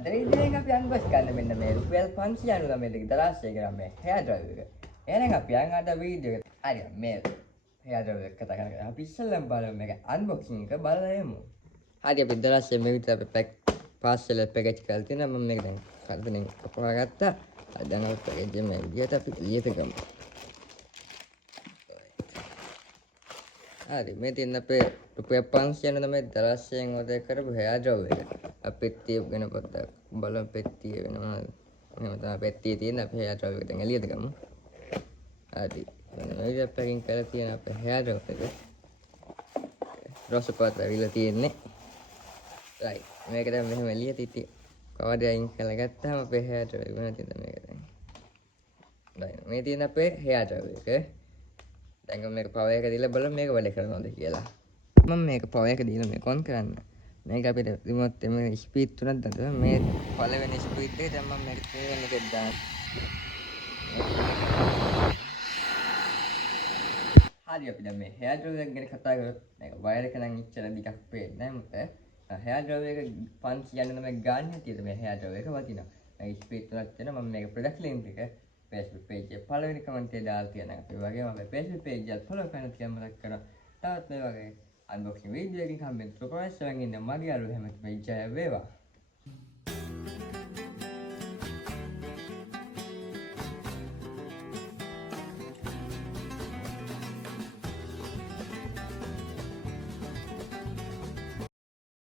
අද වීඩියෝ එක අපි අන්බොක්ස් කරන්න මෙන්න මේ රුපියල් 599 දරාශය කරා මේ heir drive එක. එහෙනම් අපි යන් අද වීඩියෝ එක. හරි මේ heir drive එක කතා කරලා අපි ඉස්සෙල්ලාම බලමු මේක unboxing එක බලලා එමු. හරි අපි දරාශය මේ විතර අපි pack parcel එක package කරලා තියෙනවා. මම මේක දැන් කල්පනෙන් කපවා ගත්තා. දැන් අපි package එක මේ විදිහට අපි එළියට ගමු. හරි මේ තියෙන අපේ රුපියල් 599 දරාශයෙන් ඔතේ කරපු heir drive එක. පෙට්ටිය ගැන පොඩ්ඩක් බලමු පෙට්ටිය වෙනවා. එහෙම තමයි පෙට්ටිය තියෙන අපේ heir drive එක දැන් එළියට ගමු. හරි. මේ විදිහට පැකින් කරලා තියෙන අපේ heir drive එක. රෝස පාට ඇවිල්ලා තියෙන්නේ. right. මේක දැන් මෙහෙම එළියට ඉතින් කවරේ අයින් කරලා ගත්තාම අපේ heir drive වෙන තියෙන මේක දැන්. right. මේ තියෙන අපේ heir drive එක. දැන් මේක power එක දීලා බලමු මේක වැඩ කරනවද කියලා. මම මේක power එක දීලා මේක on කරන්න. මේක අපිට රිමෝට් එකේ ස්පීඩ් තුනක් දාන්න. මේ පළවෙනි ස්පීඩ් එක දැන් මම මේක තේරෙන්න දෙන්න දාන්න. හරි අපි දැන් මේ heir drive එක ගැන කතා කරමු. මේක වයර් එක නම් ඉච්චර දිගක් පේන්නේ නැහැ මොකද heir drive එක 599 ගන්න හැටියට මේ heir drive එක වටිනවා. මේ ස්පීඩ් තුනක් තියෙනවා. මම මේක product link එක Facebook page එක පළවෙනි comment එකේ දාලා තියෙනවා. ඒ වගේම අපේ Facebook page එක follow කරන්න කියලා මතක් කරනවා. තවත් මේ වගේ unboxing video එකකින් හම්බෙන්න සුපරයිස් වෙන ඉන්න මගේ අලුත් හැමතිස්සෙම ජය වේවා.